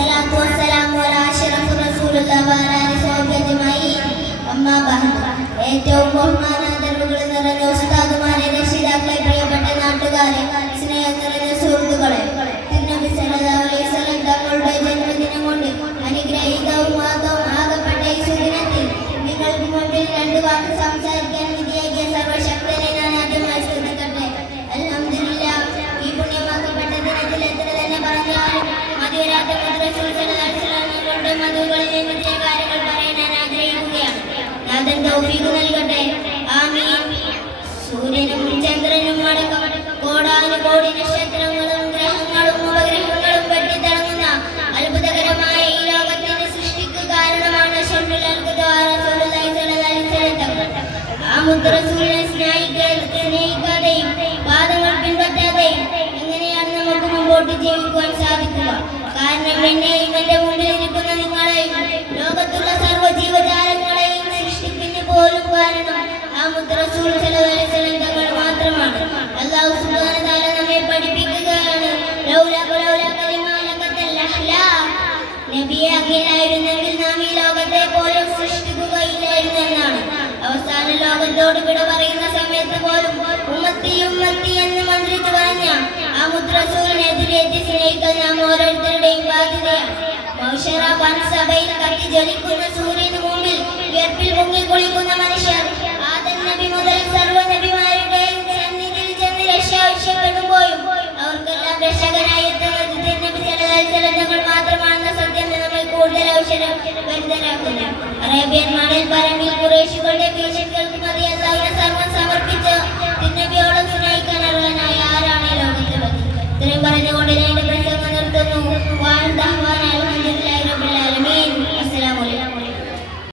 والصلاة والسلام على أشرف رسول الله وعلى آله وصحبه أجمعين. أما بعد. ഏറ്റവും ബഹുമാനാദരവുകൾ നിറഞ്ഞ ഉസ്താദുമാരെ, രക്ഷിതാക്കളെ, പ്രിയപ്പെട്ട നാട്ടുകാരെ, സ്നേഹം നിറഞ്ഞ സുഹൃത്തുക്കളെ, തിരുനബി സല്ലല്ലാഹു അലൈഹി വസല്ലം തങ്ങളുടെ ജന്മദിനം കൊണ്ട് അനുഗ്രഹീതവും ആകപ്പെട്ട ഈ സുദിനത്തിൽ നിങ്ങൾക്ക് മുമ്പിൽ രണ്ട് വാക്ക് സംസാരിക്കാൻ വിധിയാക്കിയ സർവശക്തനെ ഞാൻ ആദ്യമായി സ്തുതിക്കട്ടെ. അൽഹംദുലില്ലാഹ്. ഈ പുണ്യമാക്കപ്പെട്ട ദിനത്തിൽ എത്ര തന്നെ പറഞ്ഞാലും മതിവരാത്ത കൊണ്ട് മധുകളിൽ നിന്ന് ചില കാര്യങ്ങൾ പറയാൻ ഞാൻ ആഗ്രഹിക്കുകയാണ്. നാഥൻ തൗഫീഖ് നൽകട്ടെ. ആമീൻ. സൂര്യനും ചന്ദ്രനും അടക്കം കോടാനുകോടി നക്ഷത്രങ്ങളും ഗ്രഹങ്ങളും ഉപഗ്രഹങ്ങളും വെട്ടിത്തിളങ്ങുന്ന അത്ഭുതകരമായ ഈ ലോകത്തിന്റെ സൃഷ്ടിക്ക് കാരണമാണ് ആ മുത്തറസൂലിനെ സ്നേഹിക്കാതെയും പാദങ്ങൾ പിൻപറ്റാതെയും എങ്ങനെയാണ് നമുക്ക് മുമ്പോട്ട് ജീവിക്കുവാൻ സാധിക്കുക? കാരണം എന്നെയും എന്റെ മുമ്പിൽ ഇരിക്കുന്ന നിങ്ങളെയും ലോകത്തുള്ള സർവ്വ ജീവജാലങ്ങളെയും സൃഷ്ടിപ്പിന് പോലും കാരണം ആ മുത്തറസൂൽ സല്ലല്ലാഹു അലൈഹി വസല്ലം തങ്ങൾ മാത്രമാണ്. അല്ലാഹു സുബ്ഹാനഹു വ തആല നമ്മെ പഠിപ്പിക്കുകയാണ്, നബിയെ അങ്ങനെയായിരുന്നെങ്കിൽ നാം ഈ ലോകത്തെ പോലും സൃഷ്ടിക്കുകയില്ലായിരുന്നു എന്നാണ്. അവസാന ലോകത്തോട് വിട പറയുന്ന സമയത്ത് പോലും ഉമ്മത്തി ഉമ്മത്തി എന്ന് മന്ത്രിച്ചു പറഞ്ഞ ആ മുത്തറസൂലിനെതിരേറ്റ് സ്നേഹിക്കാൻ നാം ഓരോരുത്തരുടെയും ബാധ്യതയാണ്. മൗശറ വൻസഭയിൽ കത്തി ജ്വലിക്കുന്ന സൂര്യന് മുമ്പിൽ വിയർപ്പിൽ മുങ്ങിക്കുളിക്കുന്ന മനുഷ്യർ ആദം നബി മുതൽ സർവ്വ നബിമാരുടെയും സന്നിധിയിൽ ചെന്ന് രക്ഷ ആവശ്യപ്പെടുമ്പോഴും അവർക്കെല്ലാം രക്ഷകനായി എത്തുന്നത് തിരുനബി സല്ലല്ലാഹു അലൈഹി വസല്ലം തങ്ങൾ മാത്രമാണെന്ന സത്യം നമ്മൾ കൂടുതൽ അവസരപ്പെടുത്തലാക്കുന്നു. അറേബ്യൻ മണൽ പരമ്പിൽ ഖുറൈശികളുടെ ഭീഷണികൾക്ക് മതി അല്ലാഹുവിനെ സർവ്വം സമർപ്പിച്ച് തിരുനബിയോട് സ്നേഹിക്കാൻ അർഹനായ ആരാണ് ഈ ലോകത്തുള്ളത്? ഇത്രയും പറഞ്ഞുകൊണ്ട് ഞാൻ എന്റെ പ്രസംഗം നിർത്തുന്നു.